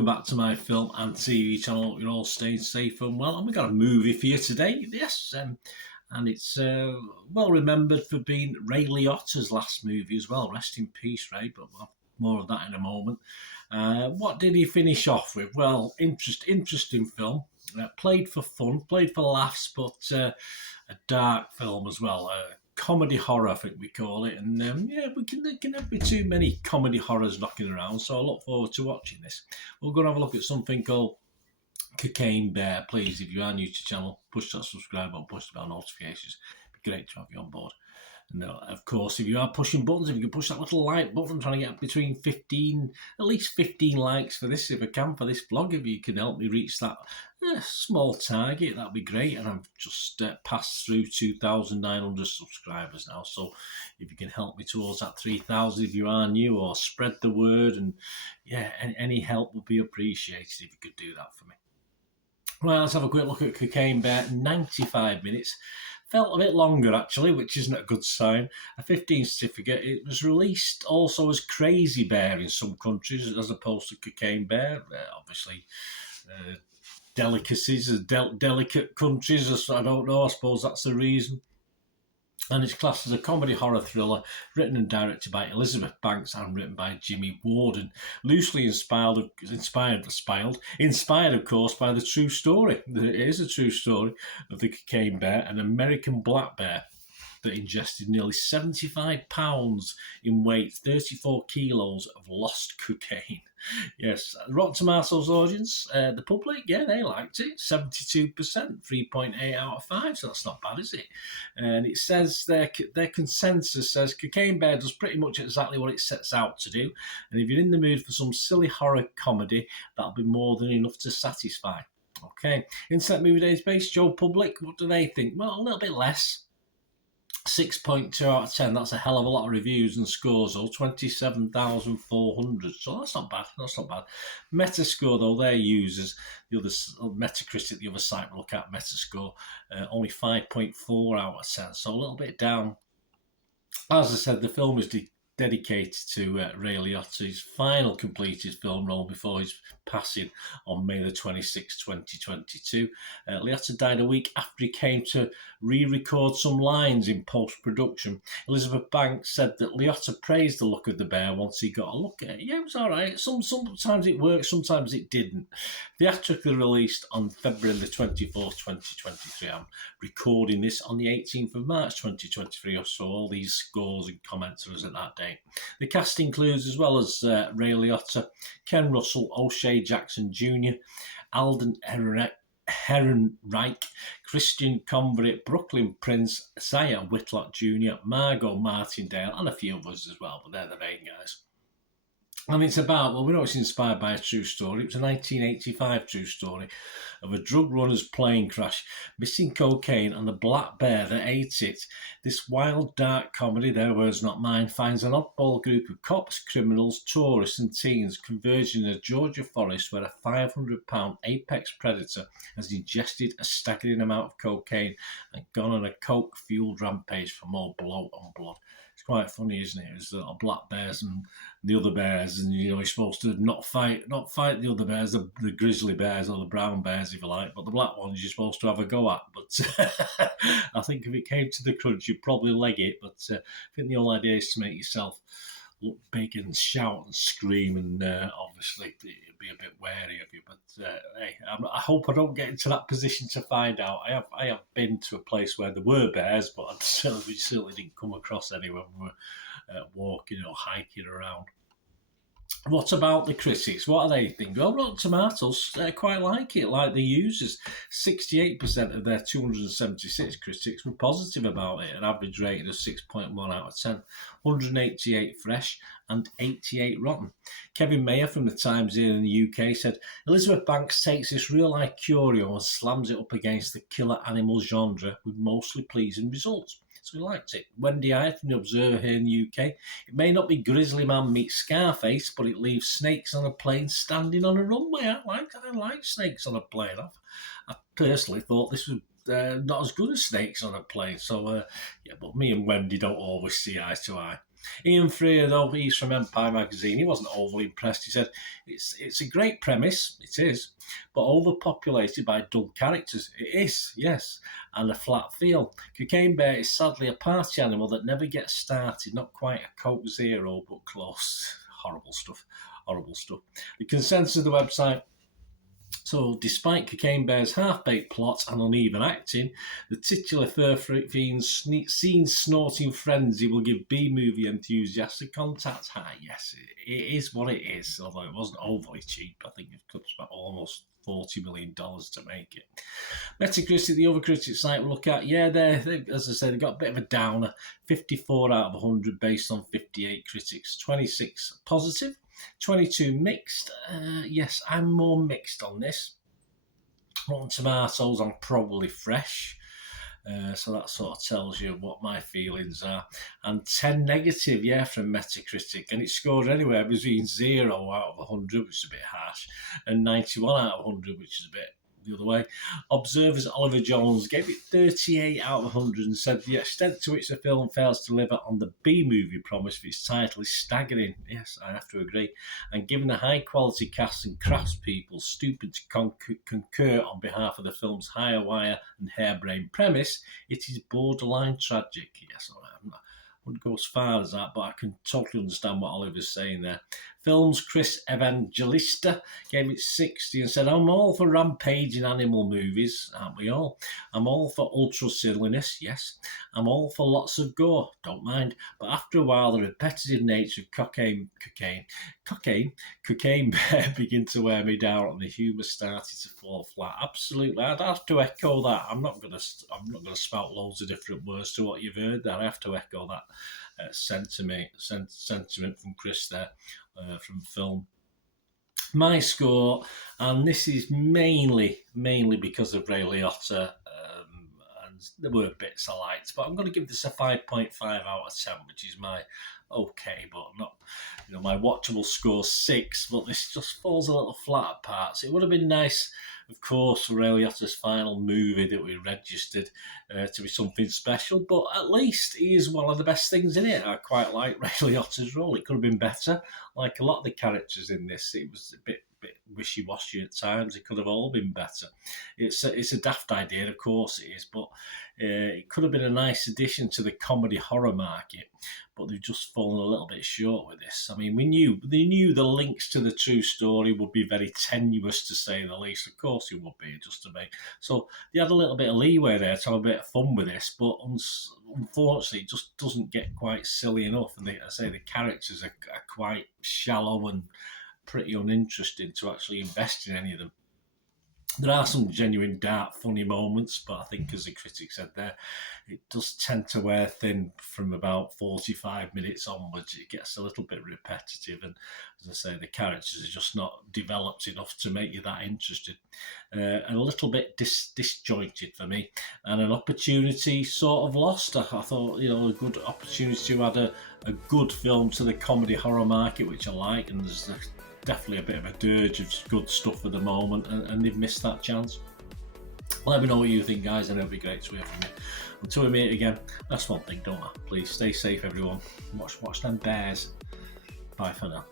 welcome back to my film and TV channel. You're all staying safe and well, and we've got a movie for you today. Yes, and it's well remembered for being Ray Liotta's last movie as well. Rest in peace, Ray, but we'll have more of that in a moment. What did he finish off with? Well, interesting film. Played for fun, played for laughs, but a dark film as well. Comedy horror, I think we call it, and yeah, there can never be too many comedy horrors knocking around, so I look forward to watching this. We're going to have a look at something called Cocaine Bear. Please, if you are new to the channel, push that subscribe button, push the bell notifications. It'd be great to have you on board. And of course, if you are pushing buttons, if you can push that little like button, I'm trying to get between 15, at least 15 likes for this, if I can, for this vlog. If you can help me reach that small target, that'd be great. And I've just passed through 2,900 subscribers now. So if you can help me towards that 3,000, if you are new, or spread the word, and yeah, any help would be appreciated if you could do that for me. Well, let's have a quick look at Cocaine Bear. 95 minutes. Felt a bit longer, actually, which isn't a good sign. A 15 certificate. It was released also as Crazy Bear in some countries, as opposed to Cocaine Bear. Obviously, delicacies, delicate countries. I don't know. I suppose that's the reason. And it's classed as a comedy horror thriller, written and directed by Elizabeth Banks and written by Jimmy Warden. Loosely inspired, of course, by the true story. It is a true story of the Cocaine Bear, an American black bear that ingested nearly 75 pounds in weight, 34 kilos of lost cocaine. Yes, Rotten Tomatoes audience, the public, yeah, they liked it. 72%, 3.8 out of 5, so that's not bad, is it? And it says their consensus says Cocaine Bear does pretty much exactly what it sets out to do. And if you're in the mood for some silly horror comedy, that'll be more than enough to satisfy. Okay, Internet Movie Database, Joe Public, what do they think? Well, a little bit less. 6.2 out of 10. That's a hell of a lot of reviews and scores, though. 27,400. So that's not bad. That's not bad. Metascore, though, their users, the other Metacritic, the other site we look at, Metascore, only 5.4 out of 10. So a little bit down. As I said, the film is dedicated to Ray Liotta's final completed film role before his passing on May the 26th, 2022. Liotta died a week after he came to re-record some lines in post-production. Elizabeth Banks said that Liotta praised the look of the bear once he got a look at it. Yeah, it was all right. Sometimes it worked, sometimes it didn't. Theatrically released on February the 24th, 2023. I'm recording this on the 18th of March, 2023, so all these scores and comments are at that day. The cast includes, as well as Ray Liotta, Ken Russell, O'Shea Jackson Jr., Alden Ehrenreich, Christian Convery, Brooklyn Prince, Isaiah Whitlock Jr., Margot Martindale, and a few others as well, but they're the main guys. And it's about, well, we know it's inspired by a true story. It was a 1985 true story of a drug runner's plane crash, missing cocaine, and the black bear that ate it. This wild, dark comedy, their words not mine, finds an oddball group of cops, criminals, tourists and teens converging in a Georgia forest where a 500-pound apex predator has ingested a staggering amount of cocaine and gone on a coke-fueled rampage for more bloat and blood. It's quite funny, isn't it? It's the black bears and the other bears, and you know, you're supposed to not fight the other bears, the grizzly bears or the brown bears, if you like, but the black ones you're supposed to have a go at. But I think if it came to the crunch, you'd probably leg it. But I think the whole idea is to make yourself look big and shout and scream, and obviously it'd be a bit wary of you. But hey, I hope I don't get into that position to find out. I have been to a place where there were bears, but we certainly didn't come across any when we were walking or hiking around. What about the critics? What are they thinking? Well, Rotten Tomatoes quite like it, like the users. 68% of their 276 critics were positive about it, an average rating of 6.1 out of 10. 188 fresh and 88 rotten. Kevin Mayer from the Times here in the UK said, Elizabeth Banks takes this real-life curio and slams it up against the killer animal genre with mostly pleasing results. So we liked it. Wendy Hyde from The Observer here in the UK. It may not be Grizzly Man meets Scarface, but it leaves snakes on a plane standing on a runway. I like snakes on a plane. I personally thought this was not as good as snakes on a plane. So, yeah, but me and Wendy don't always see eye to eye. Ian Freer, though, he's from Empire magazine, he wasn't overly impressed. He said, it's a great premise, it is, but overpopulated by dull characters. It is, yes, and a flat feel. Cocaine Bear is sadly a party animal that never gets started, not quite a Coke Zero, but close. Horrible stuff, horrible stuff. The consensus of the website: so, despite Cocaine Bear's half-baked plot and uneven acting, the titular fur fiend's scene-snorting frenzy will give B-movie enthusiasts a contact high. Yes, it is what it is, although it wasn't overly cheap. I think it cost about almost $40 million to make it. Metacritic, the other critic site we'll look at, they, as I said, they got a bit of a downer. 54 out of 100 based on 58 critics. 26 positive. 22 mixed. Yes, I'm more mixed on this. Rotten Tomatoes, I'm probably fresh. So that sort of tells you what my feelings are. And 10 negative, from Metacritic. And it scored anywhere between 0 out of 100, which is a bit harsh, and 91 out of 100, which is a bit the other way. Observer's Oliver Jones gave it 38 out of 100 and said the extent to which the film fails to deliver on the B-movie promise for its title is staggering. Yes, I have to agree. And given the high-quality cast and craftspeople stooping to concur on behalf of the film's higher wire and harebrained premise, it is borderline tragic. Yes, I wouldn't go as far as that, but I can totally understand what Oliver's saying there. Film's Chris Evangelista gave it 60 and said, I'm all for rampaging animal movies, aren't we all? I'm all for ultra silliness, yes. I'm all for lots of gore, don't mind. But after a while, the repetitive nature of Cocaine Bear began to wear me down and the humour started to fall flat. Absolutely, I'd have to echo that. I'm not going to spout loads of different words to what you've heard there. I have to echo that sentiment from Chris there. From film. My score, and this is mainly because of Ray Liotta, and there were bits I liked, but I'm going to give this a 5.5 out of 10, which is my okay, but not, my watchable score 6, but this just falls a little flat at parts. It would have been nice, of course, for Ray Liotta's final movie that we registered to be something special, but at least he is one of the best things in it. I quite like Ray Liotta's role. It could have been better. Like a lot of the characters in this, it was a bit wishy-washy at times. It could have all been better. It's a daft idea, of course it is, but it could have been a nice addition to the comedy horror market, but they've just fallen a little bit short with this. I mean, they knew the links to the true story would be very tenuous, to say the least. Of course it would be, just to make. So they had a little bit of leeway there to have a bit of fun with this, but unfortunately it just doesn't get quite silly enough. And the characters are quite shallow and pretty uninteresting to actually invest in any of them. There are some genuine dark, funny moments, but I think, as the critic said there, it does tend to wear thin from about 45 minutes onwards. It gets a little bit repetitive, and as I say, the characters are just not developed enough to make you that interested. And a little bit disjointed for me, and an opportunity sort of lost. I thought, a good opportunity to add a good film to the comedy horror market, which I like, and there's definitely a bit of a dirge of good stuff at the moment, and they've missed that chance. Let me know what you think, guys, and it'll be great to hear from you. Until we meet again, that's one thing, don't I? Please stay safe, everyone. Watch them bears. Bye for now.